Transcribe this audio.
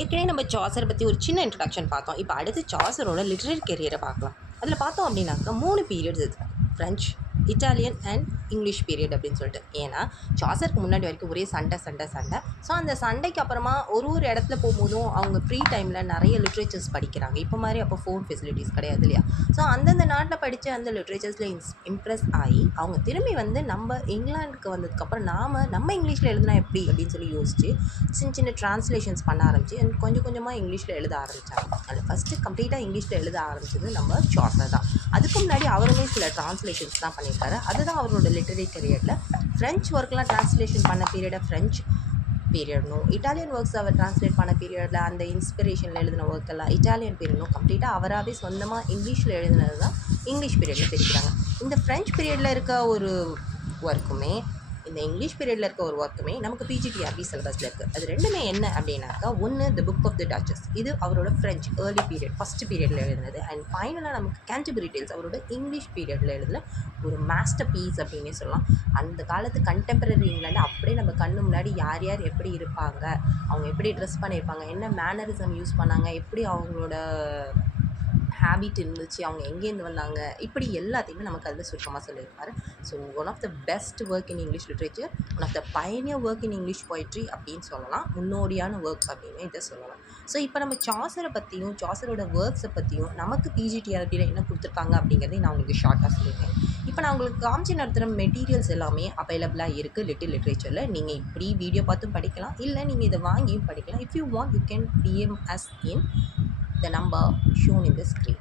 ஏற்கனவே நம்ம சாசரை பற்றி ஒரு சின்ன இன்ட்ரடக்ஷன் பார்த்தோம். இப்போ அடுத்து சாசரோட லிட்ரரி கெரியரை பார்க்கலாம். அதில் பார்த்தோம் அப்படின்னாக்கா 3 பீரியட்ஸ் இருக்குது. French, Italian and English period அப்படின்னு சொல்லிட்டு. ஏன்னா சாசருக்கு முன்னாடி வரைக்கும் ஒரே சண்டை. ஸோ அந்த சண்டைக்கு அப்புறமா ஒரு இடத்துல போகும்போதும் அவங்க ஃப்ரீ டைமில் நிறைய லிட்ரேச்சர்ஸ் படிக்கிறாங்க. இப்போ மாதிரி அப்போ ஃபோன் ஃபெசிலிட்டிஸ் கிடையாது இல்லையா? ஸோ அந்தந்த நாட்டில் படித்த அந்த லிட்ரேச்சர்ஸில் இம்ப்ரெஸ் ஆகி அவங்க திரும்பி வந்து நம்ம இங்கிலாந்துக்கு வந்ததுக்கப்புறம் நம்ம இங்கிலீஷில் எழுதுனா எப்படி அப்படின்னு சொல்லி யோசிச்சு சின்ன ட்ரான்ஸ்லேஷன்ஸ் பண்ண ஆரம்பிச்சு அண்ட் கொஞ்சமாக இங்கிலீஷில் எழுத ஆரம்பித்தாங்க. அதில் ஃபஸ்ட்டு கம்ப்ளீட்டாக இங்கிலீஷில் எழுத ஆரம்பிச்சது நம்ம சாசர் தான். அதுக்கு முன்னாடி அவருமே சில ட்ரான்ஸ்லேஷன்ஸ் தான் பண்ணியிருக்காரு. அதுதான் அவரோட லிட்டரரி கரியரில். ஃப்ரெஞ்ச் ஒர்க்லாம் ட்ரான்ஸ்லேஷன் பண்ண பீரியடை ஃப்ரெஞ்ச் பீரியட்னும், இட்டாலியன் ஒர்க்ஸ் அவர் ட்ரான்ஸ்லேட் பண்ண பீரியடில் அந்த இன்ஸ்பிரேஷனில் எழுதின ஒர்க்கெல்லாம் இட்டாலியன் பீரியட்னும், கம்ப்ளீட்டாக அவராகவே சொந்தமாக இங்கிலீஷில் எழுதினது தான் இங்கிலீஷ் பீரியட்னு தெரிவிக்கிறாங்க. இந்த ஃப்ரெஞ்ச் பீரியடில் இருக்க ஒரு ஒர்க்குமே இந்த இங்கிலீஷ் பீரியடில் இருக்க ஒரு ஒர்க்குமே நமக்கு பிஜிடிஆர்பி சிலபஸில் இருக்குது. அது ரெண்டுமே என்ன அப்படின்னாக்கா, ஒன்று the book of the duchess, இது அவரோட ஃப்ரெஞ்ச் ஏர்லி பீரியட் ஃபஸ்ட்டு பீரியடில் எழுதுனது. அண்ட் ஃபைனலாக நமக்கு கேன்டர்பரி டேல்ஸ் அவரோட இங்கிலீஷ் பீரியடில் எழுதின ஒரு மாஸ்டர் பீஸ் அப்படின்னே சொல்லலாம். அந்த காலத்து கண்டெம்பரரி இங்கிலாண்டு அப்படியே நம்ம கண்ணு முன்னாடி யார் எப்படி இருப்பாங்க, அவங்க எப்படி ட்ரெஸ் பண்ணியிருப்பாங்க, என்ன மேனரிசம் யூஸ் பண்ணாங்க, எப்படி அவங்களோட ஹேபிட் இருந்துச்சு, அவங்க எங்கேருந்து வந்தாங்க, இப்படி எல்லாத்தையுமே நமக்கு அதில் சுருக்கமாக சொல்லியிருப்பார். So one of the best work in English literature, one of the pioneer work in English poetry அப்படின்னு சொல்லலாம். முன்னோடியான ஒர்க் அப்படின்னு இதை சொல்லலாம். ஸோ இப்போ நம்ம சாசரை பற்றியும் சாசரோட ஒர்க்ஸை பற்றியும் நமக்கு பிஜிடிஆர்பியில் என்ன கொடுத்துருக்காங்க அப்படிங்கிறதையும் நான் உங்களுக்கு ஷார்ட்டாக சொல்லியிருக்கேன். இப்போ நான் உங்களுக்கு காமிச்சு நடத்துகிற மெட்டீரியல்ஸ் எல்லாமே அவைலபிளாக இருக்குது லிட்டில் லிட்ரேச்சரில். நீங்கள் இப்படி வீடியோ பார்த்தும் படிக்கலாம், இல்லை நீங்கள் இதை வாங்கியும் படிக்கலாம். If you want you can DM us in the number shown in the screen.